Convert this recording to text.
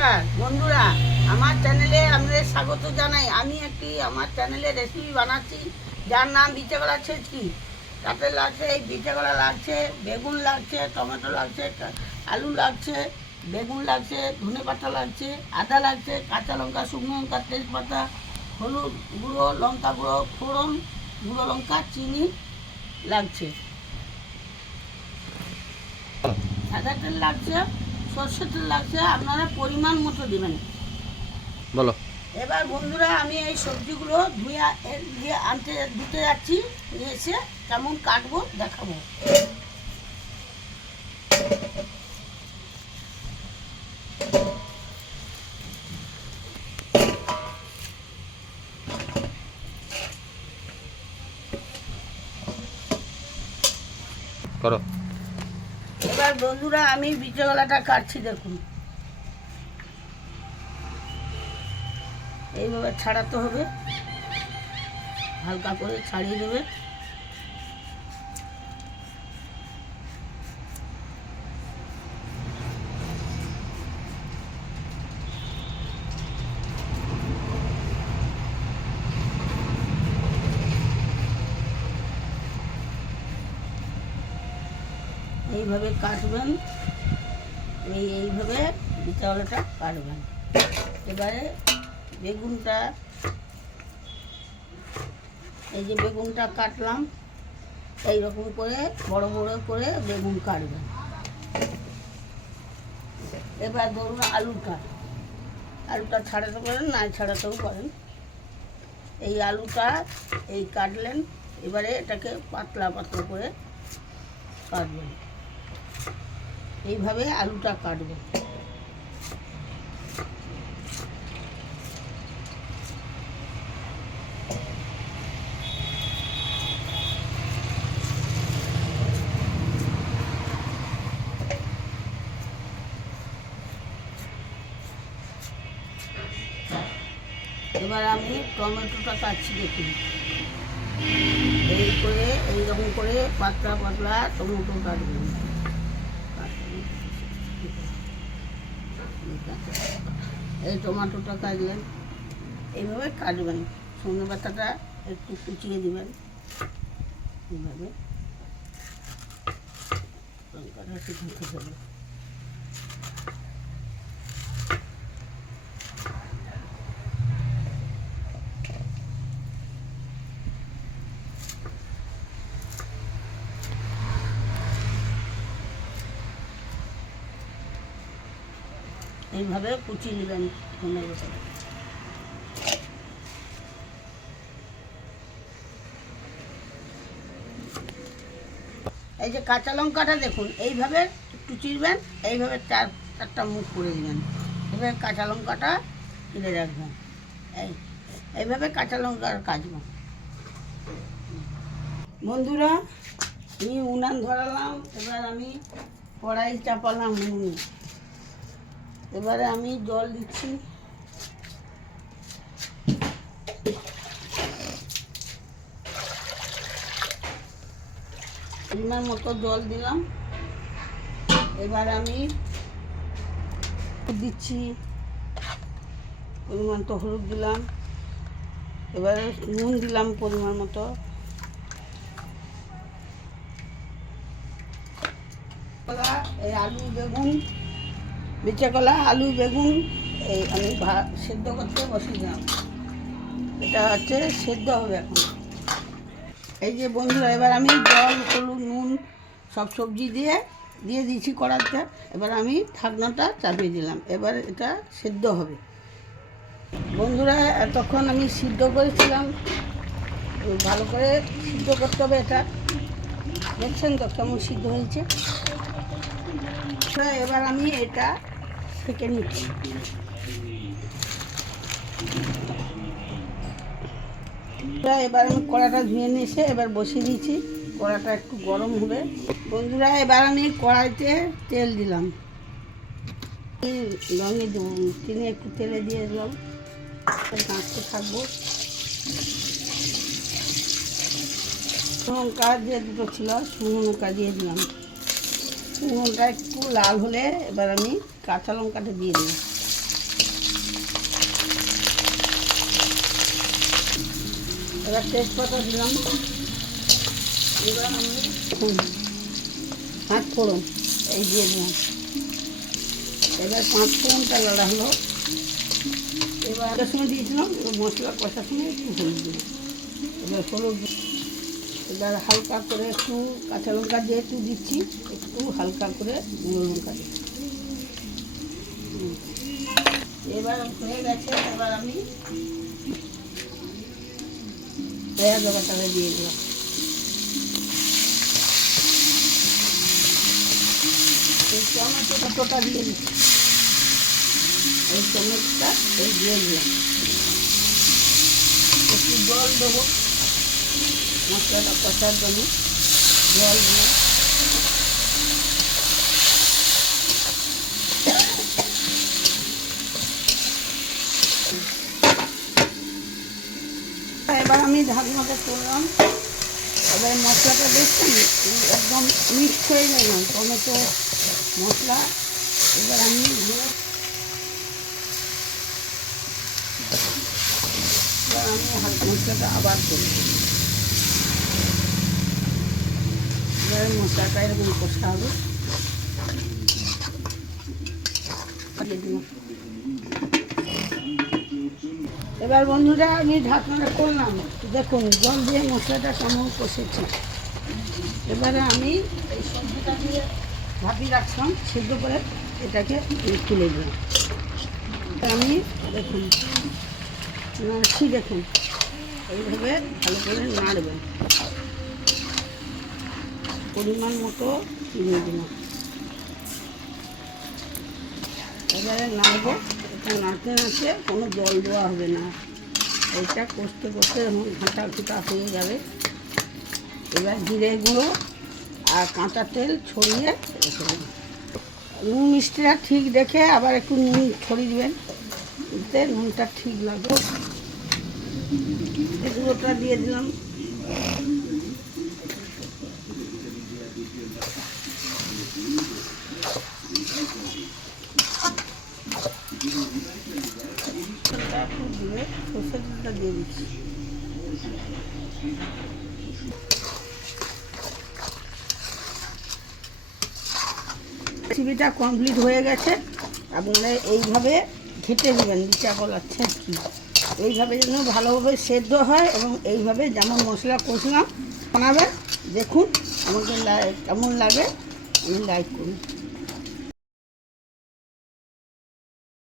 নমস্কার বন্ধুরা, আমার চ্যানেলে আপনাদের স্বাগত জানাই। আমি আমার চ্যানেলে রেসিপি বানাচ্ছি, যার নাম বিচেগলা ছেচকি। তাতে লাগছে এই বিচেগলা লাগছে, বেগুন লাগছে, টমেটো লাগছে, আলু লাগছে, বেগুন লাগছে, ধনে পাতা লাগছে, আদা লাগছে, কাঁচা লঙ্কা, শুকনো লঙ্কা, তেজপাতা, হলুদ গুঁড়ো, লঙ্কা গুঁড়ো, ফোড়ন, গুঁড়ো লঙ্কা, চিনি লাগছে, সাদা তেল লাগছে, সর্ষের তেল লাগছে। আপনারা পরিমাণ মতো দেবেন। বলো। এবার বন্ধুরা, আমি এই সবজিগুলো ধুয়ে আনতে দিতে যাচ্ছি। এসে কেমন কাটবো দেখাবো। করো। এবার বন্ধুরা, আমি বিচেগলাটা কাটছি। দেখুন, এইভাবে ছাড়াতে হবে, হালকা করে ছাড়িয়ে দেবে। এইভাবে কাটবেন, এইভাবে বিচেগলাটা কাটবেন। এবারে বেগুনটা, এই যে বেগুনটা কাটলাম, এইরকম করে বড় বড় করে বেগুন কাটবেন। এবার ধরুন আলুটা ছাড়াতে পারেন, না ছাড়াতেও পারেন। এই আলুটা এই কাটলেন, এবারে এটাকে পাতলা পাতলা করে কাটবেন। এইভাবে আলুটা কাটবেন। এবার আমি টমেটোটা কাটছি। দেখুন, এইরকম করে পাতলা পাতলা টমেটো কাটবেন। এই টমেটোটা কাটলেন, এইভাবে কাটবেন। সজনে পাতাটা একটু কুচিয়ে দিবেন, এইভাবে লঙ্কাটা শুকাতে হবে। এইভাবে কুচিয়ে নেবেন ধনে পাতা। এই যে কাঁচা লঙ্কাটা দেখুন, এইভাবে একটু চিরবেন, এইভাবে চারটা মুখ করে দিবেন। এভাবে কাঁচা লঙ্কাটা চিড়ে রাখবেন। এইভাবে কাঁচা লঙ্কার কাটবেন। বন্ধুরা, আমি উনান ধরালাম। এবার আমি কড়াই চাপালাম উনুনে। এবারে আমি জল দিচ্ছি। পরিমাণ মতো জল দিলাম। এবার আমি দিচ্ছি, পরিমাণ মতো হলুদ দিলাম। এবারে নুন দিলাম পরিমাণ মতো। এই আলু বেগুন, বিচেগলা আলু বেগুন এই আমি সেদ্ধ করতে বসিয়েছিলাম। এটা হচ্ছে সেদ্ধ হবে এখন। এই যে বন্ধুরা, এবার আমি জল, হলুদ, নুন সব সবজি দিয়ে দিয়েছি কড়াতে। এবার আমি ঢাকনাটা চাপিয়ে দিলাম। এবার এটা সেদ্ধ হবে। বন্ধুরা, এতক্ষণ আমি সিদ্ধ করেছিলাম, ভালো করে সিদ্ধ করতে হবে এটা। দেখছেন তো কেমন সিদ্ধ হয়েছে। এবার আমি এটা সেঁকে নিচ্ছি। এবার আমি কড়াটা ধুয়ে নিয়ে এসে এবার বসিয়ে দিয়েছি। কড়াটা একটু গরম হবে। বন্ধুরা, এবার আমি কড়াইতে তেল দিলাম। লঙ্গে দেবো, চিনি একটু তেলে দিয়ে দিলাম। নাড়তে থাকবো। লঙ্কা দিয়ে দুটো ছিল, শুকনো লঙ্কা দিয়ে দিলাম। শুকনোটা একটু লাল হলে এবার আমি কাঁচা লঙ্কাটা দিয়ে দিই। এবার তেজপাতা দিলাম, এবার আমি 5 ফোড়ন এই দিয়ে দিলাম। এবার 5 ফোড়নটা লাড়া হলো, এবার রসুন দিয়েছিলাম, এবার মশলা কষার সময় একটু হলুদ দিলাম। এবার হলুদ, এবার হালকা করে একটু কাঁচা লঙ্কা যেহেতু দিচ্ছি একটু হালকা করে গুঁড়ো লঙ্কা দিচ্ছি। এবার হয়ে গেছে, এবার আমি পেঁয়াজ বাটাটা দিয়ে দিলাম। এই টমেটোটা দিয়ে দিচ্ছি, এই টমেটোটা এই দিয়ে দিলাম। একটু জল দেবো মশলাটা কষার জন্য, জল দেবো। এবার আমি ঢাকনাটা করলাম। এবার মশলাটা দেখছেন একদম মিক্স হয়ে গেল টমেটো মশলা। এবার আমি হালকা মশলাটা আবার করব। এবার মশলাটা এরকম কষা হবে। এবার বন্ধুরা আমি ঢাকনাটা করলাম, দেখুন জল দিয়ে মশলাটা কেমন কষেছি। এবারে আমি এই সবজিটা দিয়ে ভাপিয়ে রাখলাম সিদ্ধ করে, এটাকে তুলে দিলাম। আমি দেখুন নাড়ছি, দেখুন এইভাবে ভালো করে নাড়বেন। পরিমাণ মতো চিনি দিলাম। এবারে নাড়বো, এটা নাড়তে নাড়তে কোনো জল দেওয়া হবে না, এইটা কষতে কষতে এমন ঘাঁটা ঘুটা হয়ে যাবে। এবার জিরে গুঁড়ো আর কাঁচা তেল ছড়িয়ে রেখে দেবেন। নুন মিষ্টিটা ঠিক দেখে আবার একটু নুন ছড়িয়ে দেবেন, এতে নুনটা ঠিক লাগবে। গুঁড়োটা দিয়ে দিলাম। দিয়ে সর্ষের তেলটা দিয়ে দিচ্ছি। রেসিপিটা কমপ্লিট হয়ে গেছে। আপনারা এইভাবে ঘেঁটে দেবেন, বিচা গলাচ্ছে কি, এইভাবে যেন ভালোভাবে সেদ্ধ হয় এবং এইভাবে যেমন মশলা কষলাম বানাবেন। দেখুন আমাকে কেমন লাগে, আমি লাইক করুন।